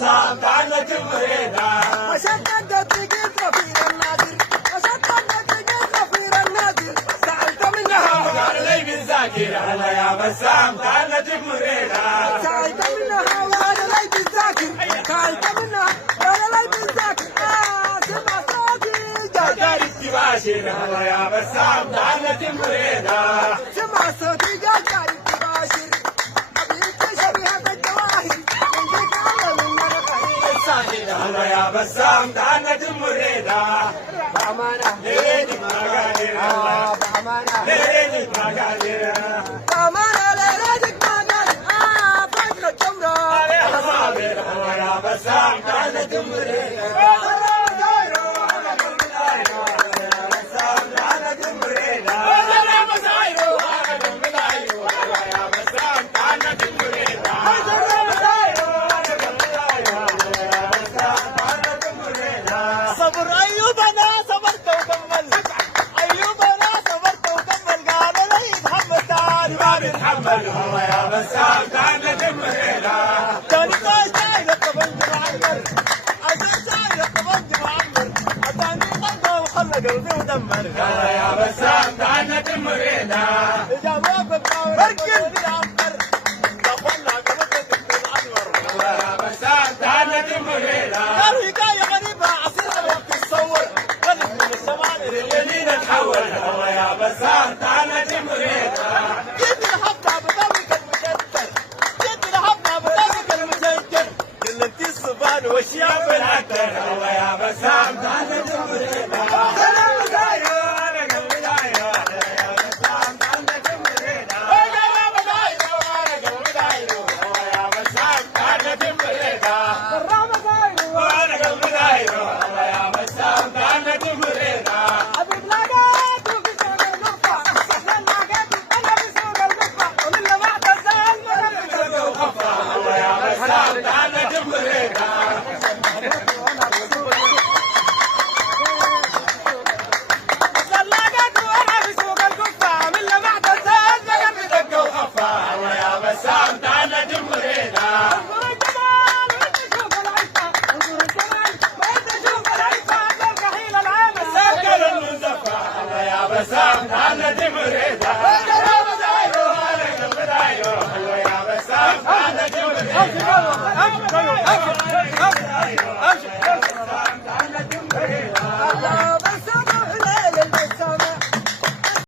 صعب عنك مريضة وشددت لقيت غفير النادر وشددت لقيت غفير النادر سألت منها وقال لي بالذاكرة هلا يا بسام عنك مريضة سألت منها وقال لي بالذاكر سألت منها وقال لي بالذاكر سمع صوتي قدرت تباشر هلا يا بسام عنك مريضة سمع صوتي قدرت تباشر أبيك شبيهة الجواهر من ذيك الله من مرقه هلا يا بسام عنك مريضة بأمانة ليلك ما قادر بأمانة ليلك ما قادر بأمانة ليلتك ما قال فجر الجمرة عليها صابر هلا يا بسام عنك مريضة صبر أيوب أنا صبرت وكمل أيوب أنا صبرت وكمل قال لي يتحمل تعال ما بيتحمل هو يا بسام تعال تمرينا تاني شايل الطبنج معمر عشان شايل الطبنج معمر أتاني قلبه وخلى قلبي ودمر هو يا بسام تعال تمرينا جابوك بطاولة مركز يعمر دخلنا قلبك بالأنور هو يا بسام تعال تمرينا حكاية غريبة عصيرة وقت تصور قلب من السماء اللي نتحول هو يا بسام تعال تمرينا جيت لحبنا بطريقة المجدر جيت لحبنا بطريقة المجدر كل انتي الصبان واشياء بالعكر هو يا بسام تعال تمرينا بالراحة